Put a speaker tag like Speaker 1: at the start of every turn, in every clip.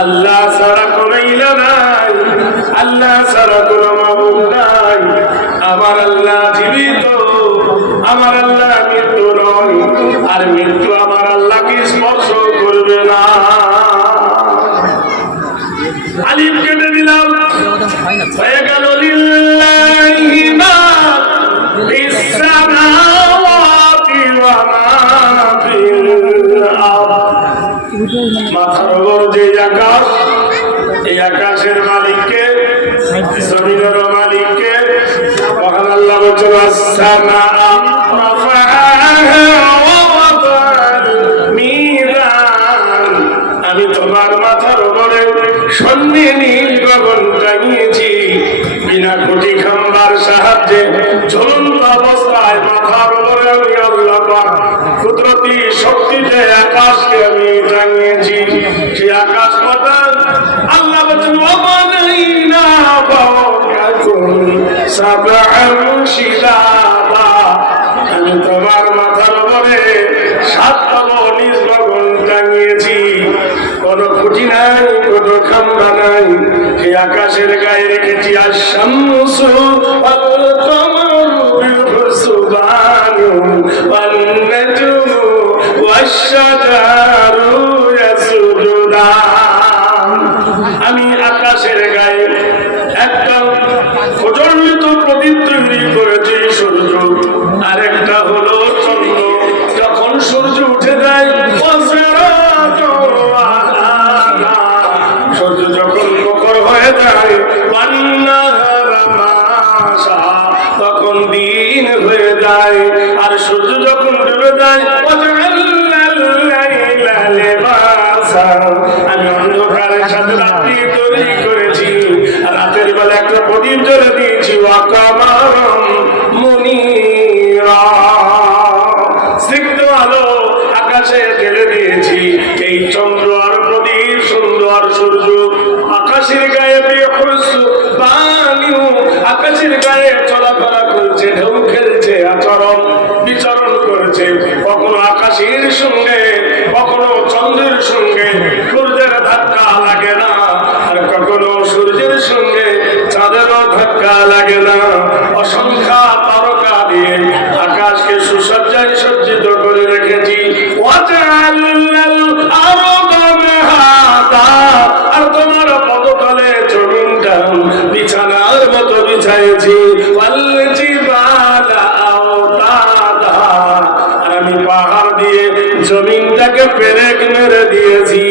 Speaker 1: আল্লাহ ছাড়া কোনো ইলা নাই। আল্লাহ ছাড়া কোনো মাবুদ নাই। আমার আল্লাহ জীবিত, আমার আল্লাহ মৃত্যু নয়, আর মৃত্যু আকাশের মালিককে, জমিনের মালিককে, মহান আল্লাহ বলছেন আমি তোমার মাথার বিনা কোটি খাম্বার সাহায্যে অবস্থায় মাথার উপরে আমি আল্লাহ কুদরতি শক্তিতে আকাশকে টাঙিয়েছি সেই আকাশ পাতাল আল্লাহ তোমার মাথার উপরে টাঙিয়েছি কোন খুঁটি নাই, কোন খাম্বা নাই সেই আকাশের গায়ে রেখেছি আশামসু আল কমরু স্নিগ্ধ আলো আকাশে ঢেলে দিয়েছি। এই চন্দ্র আর প্রদীপ সুন্দর সূর্য। আকাশের গায়ে বেহসু বালিউ আকাশের গায়ে দিয়ে জমিনটাকে পেরেক মেরে দিয়েছি।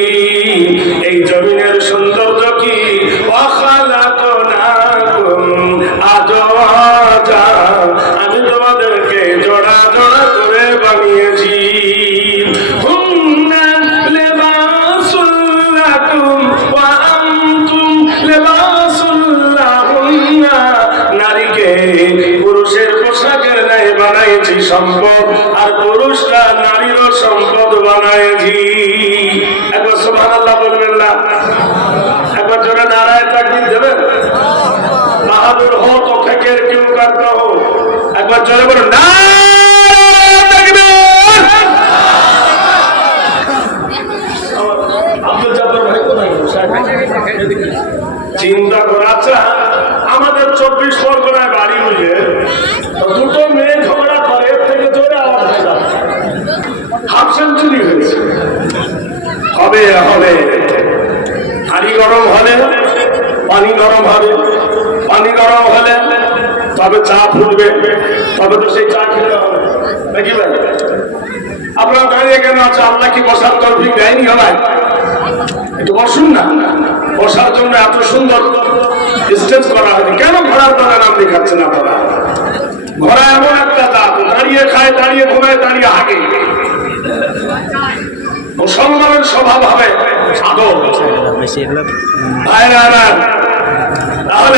Speaker 1: এই জমিনের সৌন্দর্য চিন্তা করা আচ্ছা আমাদের চব্বিশ পরগনায় বাড়ি হইলে দুটো মেয়ে ঝগড়া করে, এর থেকে জোরে আওয়াজ হয়ে হাফ সেঞ্চুরি হয়েছে। হবে হবে। হাড়ি গরম হলে, পানি গরম হবে। পানি গরম হলে তবে চা ফুটবে তবে তো সেই চা খেতে হবে। নাকি ভাই? আপনার দাঁড়িয়ে কেন আছে? আল্লাহ কি বসার তরফিক দেয়নি হলাই একটু বসুন না। বসার জন্য এত সুন্দর স্টেজ করা হয়নি। কেন ঘোড়ার দ্বারা নাম দেখাচ্ছেন আপনারা? ঘোড়া এমন একটা জাত দাঁড়িয়ে খায় দাঁড়িয়ে ঘুমায় দাঁড়িয়ে হাগে মুসলমানের স্বভাব হবে আদর
Speaker 2: বেশি এগুলো
Speaker 1: ভাই না না তাহলে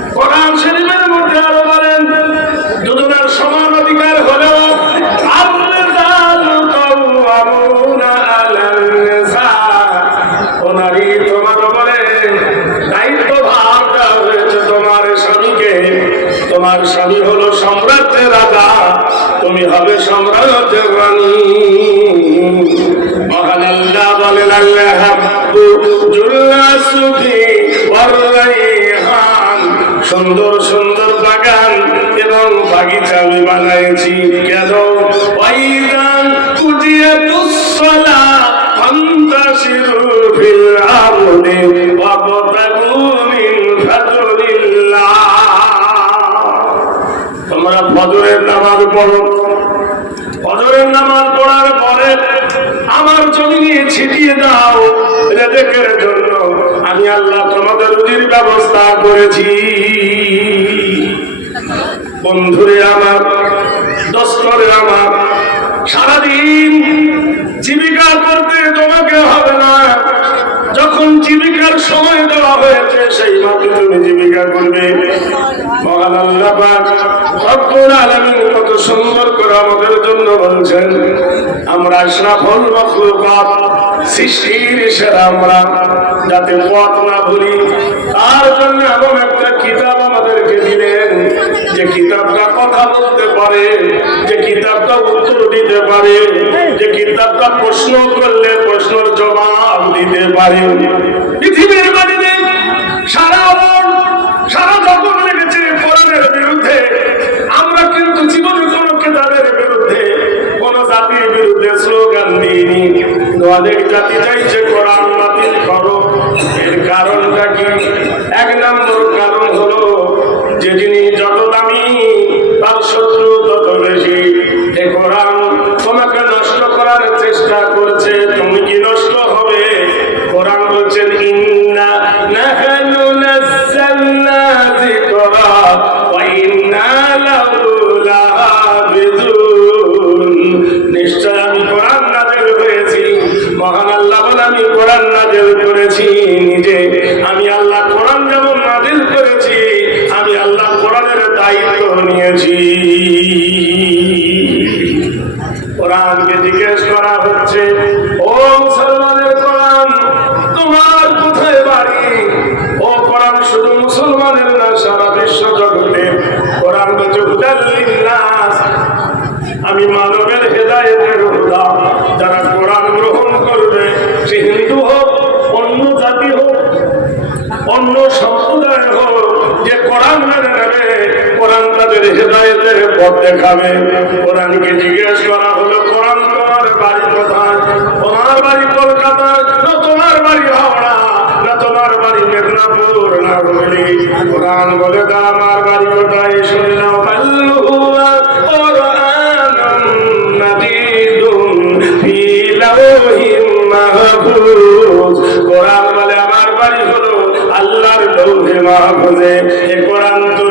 Speaker 1: কোরআন শরীফের মধ্যে আরও বলেন, দুজনের সমান অধিকার হলেও তোমার স্বামী হলো সম্রাটের রাজা, তুমি হবে সম্রাটের রানী। মহান আল্লাহ বলেন সুন্দর সুন্দর বাগান এবং বাগিচা আমি বানাইছি। কেন? ওয়াইদান কুজিয়াতুস সালা ফান্তাশিরু ফিল আরদি ওয়াবতাগু মিন ফাদলিল্লাহ। তোমরা ফজরের নামাজ পড়ো। ফজরের নামাজ পড়ার পরে আমার জমি নিয়ে ছিটিয়ে দাও। রেজেকের জন্য আমি আল্লাহ তোমাদের রুজির ব্যবস্থা করেছি। বন্ধুরে আমার, দস্তরে আমার, সারাদিন জীবিকা করতে তোমাকে হবে না। যখন জীবিকার সময় দেওয়া হয়েছে, সেই মাত্র তুমি জীবিকা করবে। মহান আল্লাহ রব্বুল সুন্দর করে আমাদের জন্য বলছেন, আমরা ইসরাফল মখলুকাত সৃষ্টির সেরা আমরা। যাতে পথ না ভুলি। তার জন্য এমন একটা কিতাব আমাদেরকে দিলেন, যে কিতাবটা কথা বলতে পারে, যে কিতাবটা উত্তর দিতে পারে, যে কিতাবটা প্রশ্ন করলে প্রশ্নের জবাব দিতে পারে। পৃথিবীর বাড়িতে সারা সারা জগৎ কোরআন নাজেল করেছি নিজে। আমি আল্লাহ কোরআন যেমন নাজেল করেছি, আমি আল্লাহ কোরআনের দায়িত্ব নিয়েছি। কোরআনকে জিজ্ঞেস করা হচ্ছে দেখাবে কোরআনকে জিজ্ঞেস করা হলো, কোরআন তোমার বাড়ি কোথায়? তোমার বাড়ি কলকাতায়? না তোমার বাড়ি হাওড়া? না তোমার বাড়ি মেদিনীপুর? না হুগলি? কোরআন বলে, তা আমার বাড়ি কোথায়? শুনে নাও আল্লাহুয়া কোরআনুন মাজিদুন ফি লাওহিম মাহফুজ। কোরআন বলে, আমার বাড়ি হলো আল্লাহর লৌহে মাহফুজে। এ কোরআন তুমি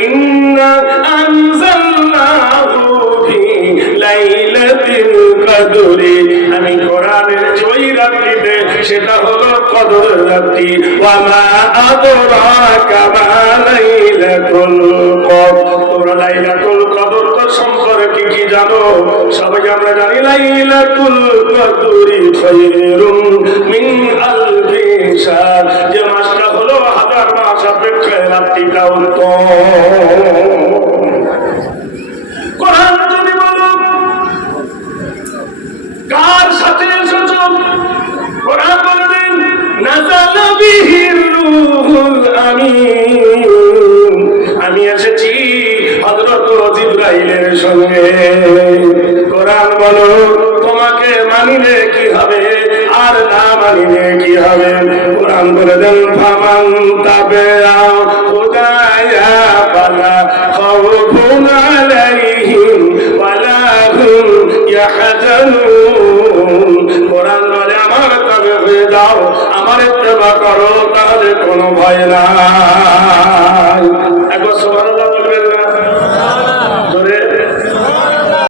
Speaker 1: রাত্রি ওয়া মা আদরাকা মা লাইলাতুল কদর তো সম্পর্কে কি জানো? সবাই আমরা জানি লাইলাতুল কদরি খায়রুম মিন আলফি শাহর যে মাসটা হলো হাজার মাস অপেক্ষায় রাত্রিটা উত্তম বলো, তোমাকে মানিলে কি হবে? আর না মানিলে কি হবে? কোরআন বলে দেন, ফামান তাবে আমার তবে করো, তাহলে কোনো ভয় না একবার সবার